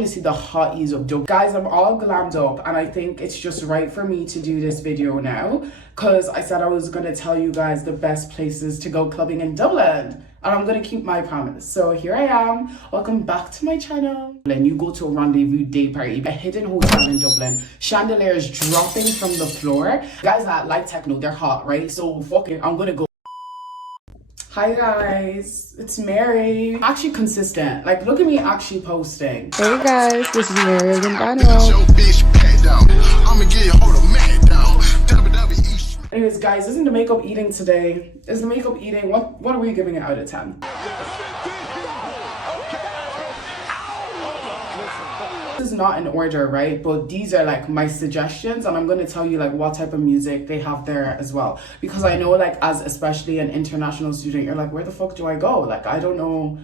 See the hotties of Dublin. Guys, I'm all glammed up and I think it's just right for me to do this video now because I said I was going to tell you guys the best places to go clubbing in Dublin, and I'm going to keep my promise. So here I am. Welcome back to my channel. And you go to a Rendezvous day party, a hidden hotel in Dublin, chandeliers dropping from the floor. Guys that like techno, they're hot, right? So fuck it, I'm gonna go. Hi guys, it's Mary. I'm actually consistent. Like, look at me actually posting. Hey guys, this is Mary and Anyways, guys, isn't the makeup eating today? Is the makeup eating? What are we giving it out of 10? This is not in order, right? But these are like my suggestions, and I'm going to tell you like what type of music they have there as well, because I know like as especially an international student, you're like, where the fuck do I go? Like, I don't know.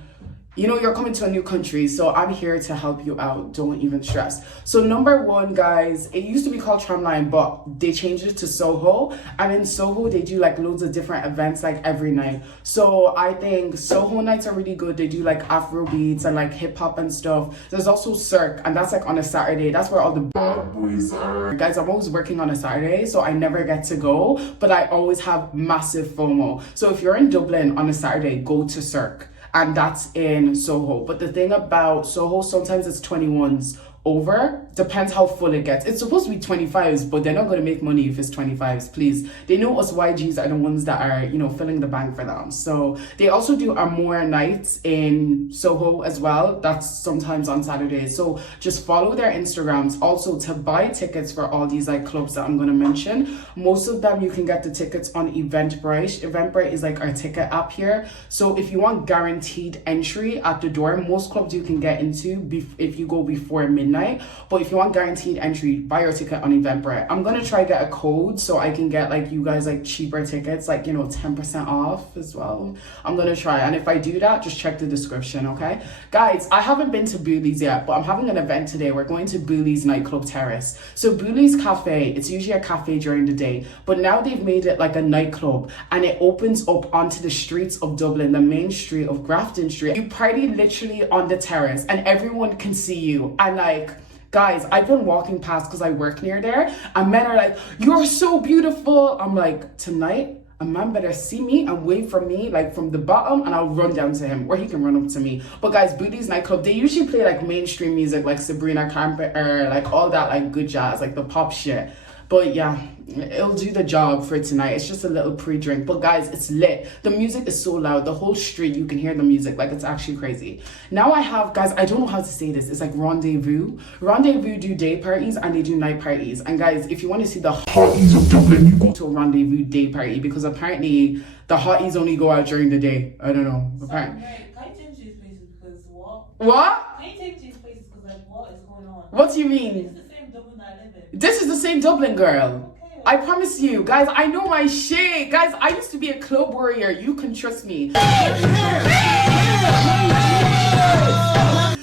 You know, you're coming to a new country, so I'm here to help you out. Don't even stress. So number one, guys, it used to be called Tramline, but they changed it to Soho. And in Soho, they do like loads of different events like every night. So I think Soho nights are really good. They do like Afro beats and like hip hop and stuff. There's also Cirque, and that's like on a Saturday. That's where all the bad boys are. Guys, I'm always working on a Saturday, so I never get to go, but I always have massive FOMO. So if you're in Dublin on a Saturday, go to Cirque. And that's in Soho. But the thing about Soho, sometimes it's 21s over. Depends how full it gets. It's supposed to be 25s, but they're not going to make money if it's 25s, please. They know us YGs are the ones that are, you know, filling the bank for them. So they also do more nights in Soho as well. That's sometimes on Saturdays. So just follow their Instagrams. Also, to buy tickets for all these like clubs that I'm going to mention, most of them you can get the tickets on Eventbrite. Eventbrite is like our ticket app here. So if you want guaranteed entry at the door, most clubs you can get into if you go before midnight. But if you want guaranteed entry, buy your ticket on Eventbrite. I'm gonna try get a code so I can get like you guys like cheaper tickets, like, you know, 10% off as well. I'm gonna try, and if I do that, just check the description, okay? Guys, I haven't been to Bewley's yet, but I'm having an event today. We're going to Bewley's nightclub terrace. So Bewley's cafe, it's usually a cafe during the day, but now they've made it like a nightclub, and it opens up onto the streets of Dublin, the main street of Grafton Street. You party literally on the terrace and everyone can see you, and like, guys, I've been walking past because I work near there, and men are like, you're so beautiful. I'm like, tonight a man better see me and wait for me like from the bottom, and I'll run down to him, or he can run up to me. But guys, Bewley's nightclub, they usually play like mainstream music like Sabrina Carpenter, like all that like good jazz, like the pop shit. But yeah, it'll do the job for tonight. It's just a little pre-drink. But guys, it's lit. The music is so loud. The whole street, you can hear the music. Like, it's actually crazy. Now I have, guys, I don't know how to say this. It's like Rendezvous. Rendezvous do day parties and they do night parties. And guys, if you want to see the hotties of Dublin, you go to a Rendezvous day party, because apparently the hotties only go out during the day. I don't know. Apparently. Can you change these places because what? What? Can you change these places because like what is going on? What do you mean? It's the same Dublin I live in. This is the same Dublin, girl. Okay. I promise you, guys, I know my shit. Guys, I used to be a club warrior. You can trust me.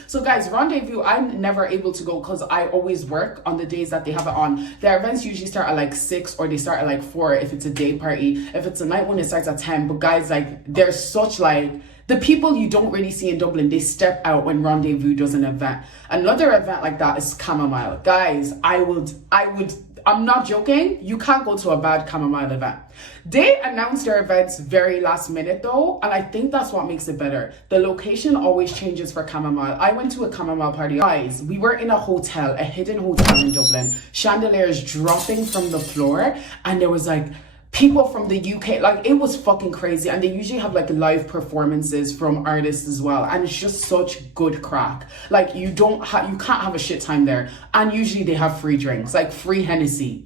So guys, Rendezvous, I'm never able to go because I always work on the days that they have it on. Their events usually start at like 6 or they start at like 4 if it's a day party. If it's a night one, it starts at 10. But guys, like, there's such like, the people you don't really see in Dublin, they step out when Rendezvous does an event. Another event like that is Chamomile. Guys, I'm not joking. You can't go to a bad Chamomile event. They announced their events very last minute though, and I think that's what makes it better. The location always changes for Chamomile. I went to a Chamomile party. Guys, we were in a hotel, a hidden hotel in Dublin. Chandeliers dropping from the floor, and there was like people from the UK, like it was fucking crazy. And they usually have like live performances from artists as well, and it's just such good crack. Like you can't have a shit time there. And usually they have free drinks, like free Hennessy.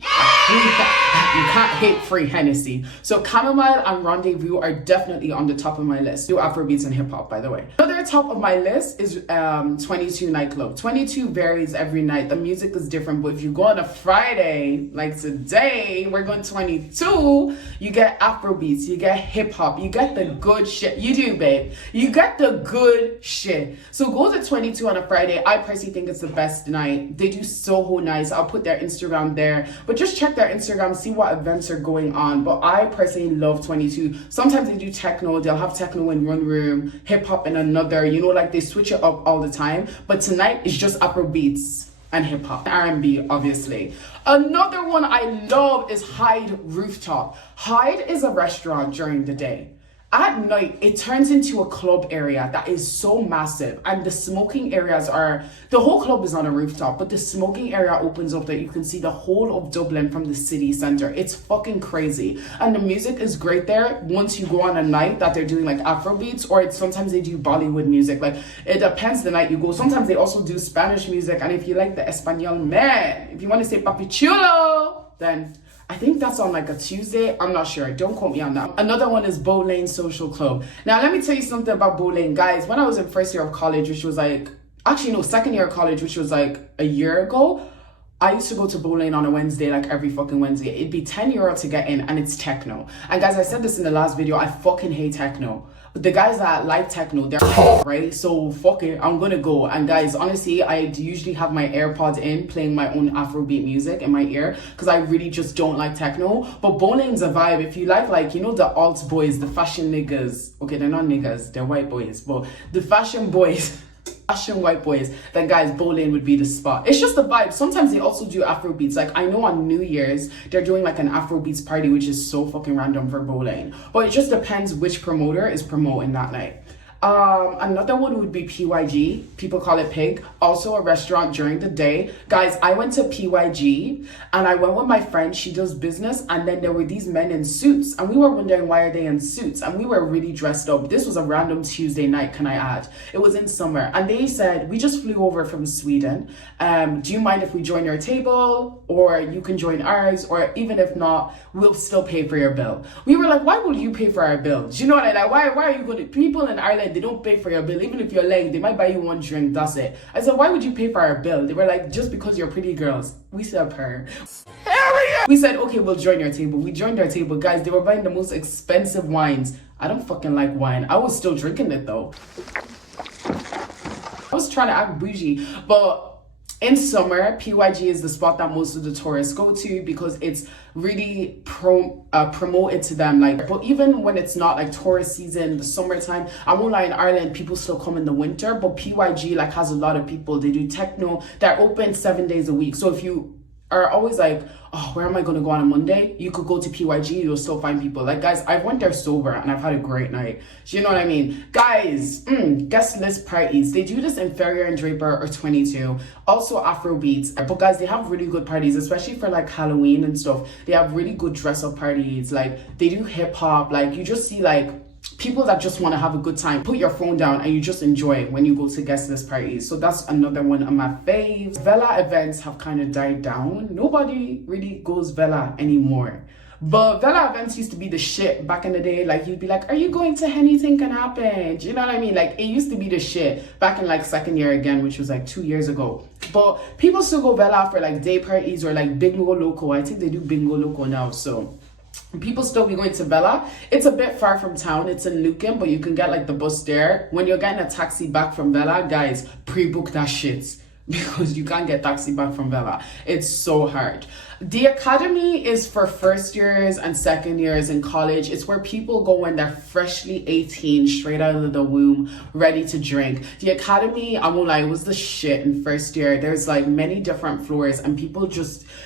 You can't hate free Hennessy. So Chamomile and Rendezvous are definitely on the top of my list. Do Afrobeats and hip hop, by the way. Another top of my list is 22 nightclub. 22 varies every night. The music is different, but if you go on a Friday, like today, we're going 22, you get Afrobeats, you get hip hop, you get the good shit. You do, babe. You get the good shit. So go to 22 on a Friday. I personally think it's the best night. They do Soho nights. I'll put their Instagram there, but just check their Instagram, see what events are going on. But I personally love 22. Sometimes they do techno. They'll have techno in one room, hip hop in another. You know, like they switch it up all the time. But tonight is just Afro beats and hip hop, R&B, obviously. Another one I love is Hyde Rooftop. Hyde is a restaurant during the day. At night, it turns into a club area that is so massive, and the smoking areas are, the whole club is on a rooftop, but the smoking area opens up that you can see the whole of Dublin from the city centre. It's fucking crazy. And the music is great there once you go on a night that they're doing like Afro beats, or it's, sometimes they do Bollywood music. Like, it depends the night you go. Sometimes they also do Spanish music, and if you like the Espanol, man, if you want to say papi chulo, then I think that's on like a Tuesday. I'm not sure. Don't quote me on that. Another one is Bewley Social Club. Now, let me tell you something about Bewley. Guys, when I was in first year of college, which was like, actually no, second year of college, which was like a year ago, I used to go to Bewley on a Wednesday, like every fucking Wednesday. It'd be €10 to get in, and it's techno. And guys, I said this in the last video, I fucking hate techno. But the guys that like techno, they're right? So fuck it, I'm gonna go. And guys, honestly, I usually have my AirPods in, playing my own Afrobeat music in my ear, because I really just don't like techno. But Bewley's a vibe. If you like, you know, the alt boys, the fashion niggas. Okay, they're not niggas, they're white boys. But the fashion boys, fashion white boys, then guys, Bewley would be the spot. It's just the vibe. Sometimes they also do Afro beats. Like, I know on New Year's they're doing like an Afro beats party, which is so fucking random for Bewley. But it just depends which promoter is promoting that night. Another one would be PYG. People call it Pig. Also a restaurant during the day. Guys, I went to PYG and I went with my friend. She does business, and then there were these men in suits, and we were wondering why are they in suits, and we were really dressed up. This was a random Tuesday night, can I add? It was in summer, and they said, we just flew over from Sweden. Do you mind if we join your table, or you can join ours, or even if not, we'll still pay for your bill. We were like, why will you pay for our bill? Do you know what I like? Why are you going to, people in Ireland, they don't pay for your bill. Even if you're late, they might buy you one drink, that's it. I said, why would you pay for our bill? They were like, just because you're pretty girls. We said, her. We said, okay, we'll join your table. We joined our table. Guys, they were buying the most expensive wines. I don't fucking like wine. I was still drinking it though. I was trying to act bougie, but in summer, PYG is the spot that most of the tourists go to because it's really promoted to them. Like, but even when it's not like tourist season, the summertime, I won't lie, in Ireland, people still come in the winter, but PYG like has a lot of people. They do techno. They're open 7 days a week. So if you are always like, oh, where am I going to go on a Monday? You could go to PYG, you'll still find people. Like, guys, I've went there sober and I've had a great night. Do you know what I mean? Guys, guest list parties. They do this in Ferrier and Draper or 22. Also Afro beats. But guys, they have really good parties, especially for like Halloween and stuff. They have really good dress up parties. Like, they do hip hop. Like, you just see like people that just want to have a good time. Put your phone down and you just enjoy it when you go to guest list parties. So that's another one of my faves. Vela events have kind of died down. Nobody really goes Vela anymore. But Vela events used to be the shit back in the day. Like, you'd be like, are you going to Anything Can Happen? Do you know what I mean? Like, it used to be the shit back in like second year again, which was like 2 years ago. But people still go Vela for like day parties or like bingo loco. I think they do bingo loco now, so people still be going to Vela. It's a bit far from town. It's in Lucan, but you can get like the bus there. When you're getting a taxi back from Vela, guys, pre-book that shit, because you can't get taxi back from Vela. It's so hard. The academy is for first years and second years in college. It's where people go when they're freshly 18, straight out of the womb, ready to drink. The academy, I won't lie, it was the shit in first year. There's like many different floors and people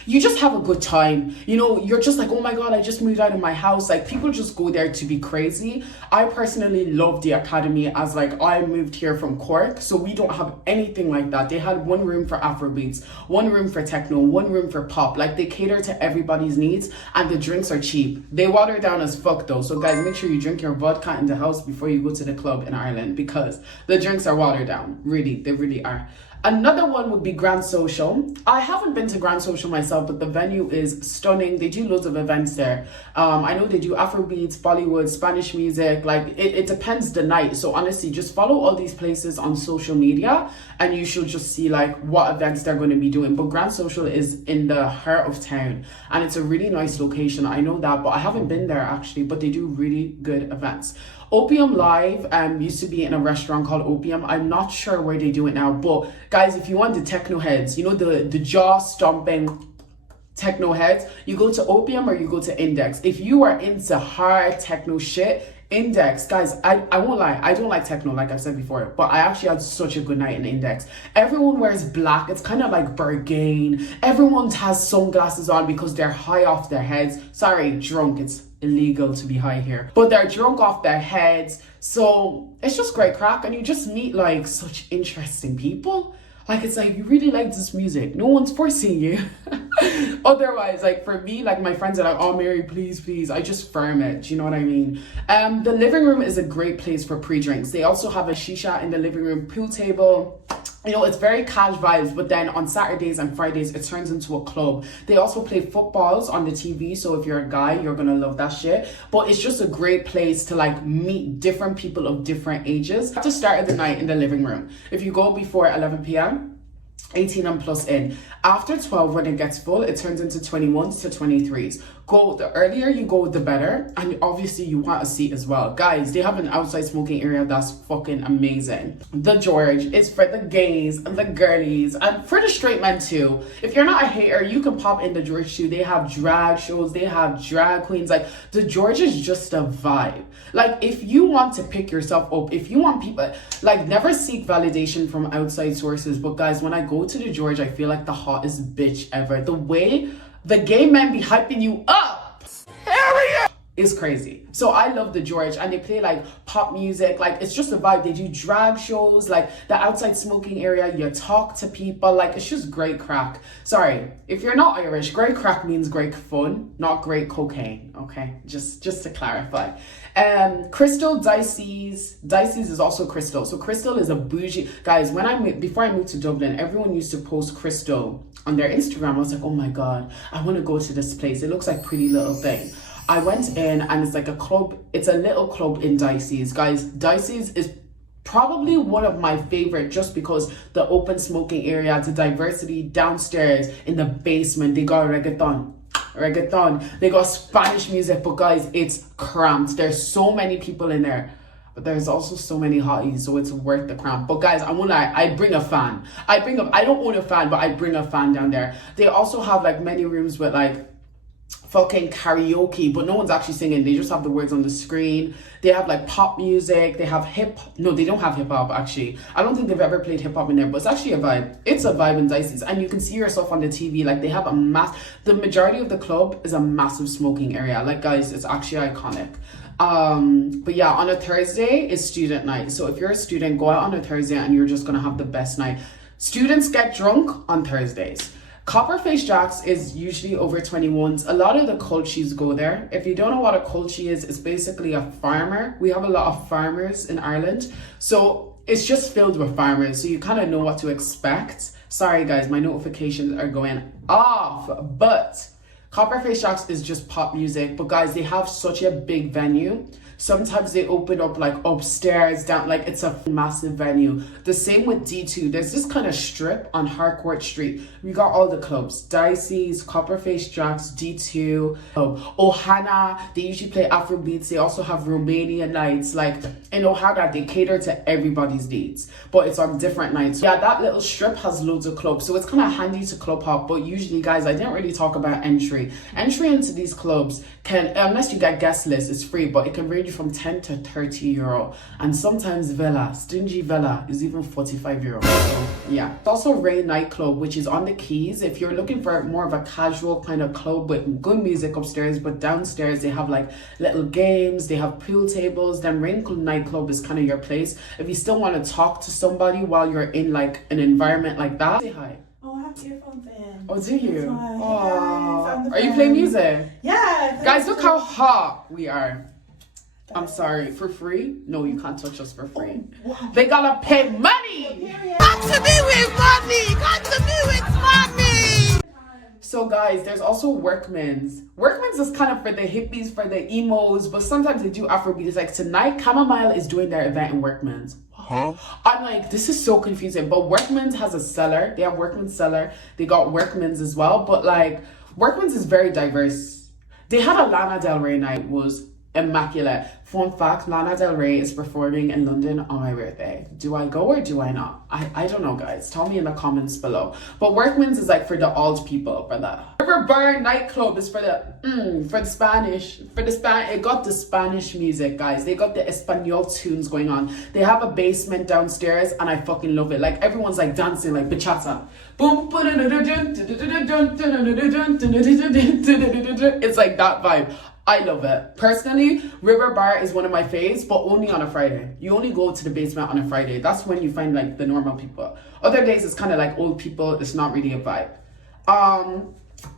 you just have a good time. You know, you're just like, oh my God, I just moved out of my house. Like, people just go there to be crazy. I personally love the academy as like, I moved here from Cork, so we don't have anything like that. They had one room for Afrobeats, one room for techno, one room for pop. Like, they cater to everybody's needs, and the drinks are cheap. They water down as fuck though, so guys, make sure you drink your vodka in the house before you go to the club in Ireland, because the drinks are watered down. Really, they really are. Another one would be Grand Social. I haven't been to Grand Social myself, but the venue is stunning. They do loads of events there. I know they do Afrobeats, Bollywood, Spanish music. Like, it depends the night. So honestly, just follow all these places on social media and you should just see like what events they're going to be doing. But Grand Social is in the heart of town and it's a really nice location. I know that, but I haven't been there actually, but they do really good events. Opium Live used to be in a restaurant called Opium. I'm not sure where they do it now, but guys, if you want the techno heads, you know, the jaw stomping, techno heads, you go to Opium or you go to Index. If you are into hard techno shit, Index, guys, I won't lie, I don't like techno like I've said before, but I actually had such a good night in Index. Everyone wears black, it's kind of like Berghain. Everyone has sunglasses on because they're high off their heads. Sorry, drunk, it's illegal to be high here. But they're drunk off their heads. So it's just great crack and you just meet like such interesting people. Like, it's like, you really like this music. No one's forcing you. Otherwise, like, for me, like, my friends are like, oh, Mary, please. I just firm it. Do you know what I mean? The living room is a great place for pre-drinks. They also have a shisha in the living room, pool table. You know, it's very cash vibes, but then on Saturdays and Fridays, it turns into a club. They also play footballs on the TV, so if you're a guy, you're gonna love that shit. But it's just a great place to like meet different people of different ages. At the start of the night in the living room, if you go before 11 p.m., 18 and plus in. After 12, when it gets full, it turns into 21s to 23s. Go, the earlier you go, the better. And obviously you want a seat as well. Guys, they have an outside smoking area that's fucking amazing. The George is for the gays and the girlies and for the straight men too. If you're not a hater, you can pop in the George too. They have drag shows, they have drag queens. Like, the George is just a vibe. Like, if you want to pick yourself up, if you want people, like, never seek validation from outside sources. But guys, when I go to the George, I feel like the hottest bitch ever. The way the gay men be hyping you up is crazy. So I love the George, and they play like pop music. Like, it's just a vibe. They do drag shows, like the outside smoking area, you talk to people. Like, it's just great crack. Sorry, if you're not Irish, great crack means great fun, not great cocaine. Okay, just to clarify. Krystle, Dicey's is also Krystle. So Krystle is a bougie, guys. Before I moved to Dublin, everyone used to post Krystle on their Instagram. I was like, oh my god, I want to go to this place. It looks like Pretty Little Thing. I went in and it's like a club. It's a little club in Dicey's. Guys, Dicey's is probably one of my favorite, just because the open smoking area, the diversity downstairs in the basement. They got reggaeton. They got Spanish music, but guys, it's cramped. There's so many people in there, but there's also so many hotties, so it's worth the cramp. But guys, I won't lie, I bring a fan. I don't own a fan, but I bring a fan down there. They also have like many rooms with like fucking karaoke, but no one's actually singing. They just have the words on the screen. They have like pop music. They have no, they don't have hip hop actually. I don't think they've ever played hip hop in there, but it's actually a vibe. It's a vibe in Dicey's, and you can see yourself on the TV. Like, they have the majority of the club is a massive smoking area. Like, guys, it's actually iconic. But yeah, on a Thursday is student night. So if you're a student, go out on a Thursday and you're just gonna have the best night. Students get drunk on Thursdays. Copperface Jacks is usually over 21s. A lot of the culchies go there. If you don't know what a culchie is, it's basically a farmer. We have a lot of farmers in Ireland. So it's just filled with farmers. So you kind of know what to expect. Sorry guys, my notifications are going off. But Copperface Jacks is just pop music. But guys, they have such a big venue. Sometimes they open up like upstairs, down, like it's a massive venue. The same with D2. There's this kind of strip on Harcourt Street. We got all the clubs: Dicey's, Copperface Jacks, D2, Ohana. They usually play Afrobeats. They also have Romanian nights. Like in Ohana, they cater to everybody's needs, but it's on different nights. Yeah, that little strip has loads of clubs, so it's kind of handy to club hop. But usually, guys, I didn't really talk about entry. Entry into these clubs can, unless you get guest list, it's free, but it can range from 10 to 30 euro, and sometimes stingy villa is even 45 euro. So yeah, it's also Ray nightclub, which is on the Keys. If you're looking for more of a casual kind of club with good music upstairs, but downstairs they have like little games, they have pool tables, then Rain nightclub is kind of your place. If you still want to talk to somebody while you're in like an environment like that, say hi. Oh, I have earphones in. Oh, do you? Oh, are you playing music? Yeah. Guys, look how hot we are. I'm sorry, for free? No, you can't touch us for free. They gotta pay money! Got to be with money! Got to be with money! So guys, there's also Workman's. Workman's is kind of for the hippies, for the emos, but sometimes they do Afrobeat. It's like tonight, Chamomile is doing their event in Workman's. Huh? I'm like, this is so confusing. But Workman's has a cellar. They have Workman's cellar. They got Workman's as well. But like, Workman's is very diverse. They had a Lana Del Rey night, was immaculate. Fun fact, Lana Del Rey is performing in London on my birthday. Do I go or do I not? I don't know, guys. Tell me in the comments below. But Workman's is like for the old people, for the River Bar nightclub is for the Spanish. It got the Spanish music, guys. They got the Espanol tunes going on. They have a basement downstairs and I fucking love it. Like everyone's like dancing like bachata. Boom. It's like that vibe. I love it. Personally, River Bar is one of my faves, but only on a Friday. You only go to the basement on a Friday. That's when you find like the normal people. Other days it's kind of like old people. It's not really a vibe.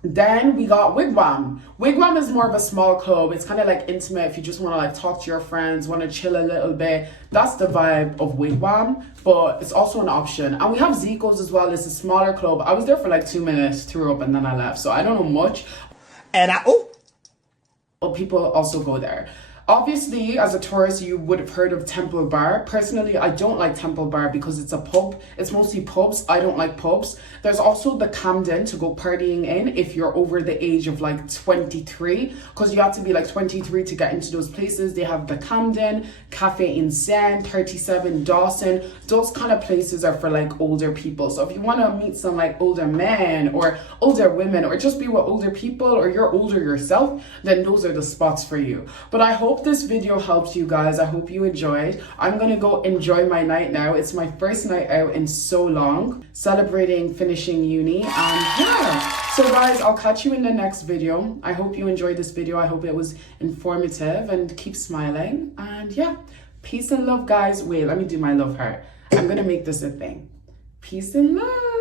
Then we got Wigwam. Wigwam is more of a small club. It's kind of like intimate if you just want to like talk to your friends, want to chill a little bit. That's the vibe of Wigwam, but it's also an option. And we have Zico's as well. It's a smaller club. I was there for like 2 minutes, threw up, and then I left. So I don't know much. And People also go there. Obviously, as a tourist, you would have heard of Temple Bar. Personally, I don't like Temple Bar because it's a pub. It's mostly pubs. I don't like pubs. There's also the Camden to go partying in if you're over the age of like 23, because you have to be like 23 to get into those places. They have the Camden, Cafe Insane, 37 Dawson. Those kind of places are for like older people. So if you want to meet some like older men or older women or just be with older people or you're older yourself, then those are the spots for you. But I hope this video helps you guys. I hope you enjoyed. I'm gonna go enjoy my night now. It's my first night out in so long, celebrating finishing uni. And yeah, so guys, I'll catch you in the next video. I hope you enjoyed this video. I hope it was informative, and keep smiling. And yeah, peace and love, guys. Wait, let me do my love heart. I'm gonna make this a thing. Peace and love.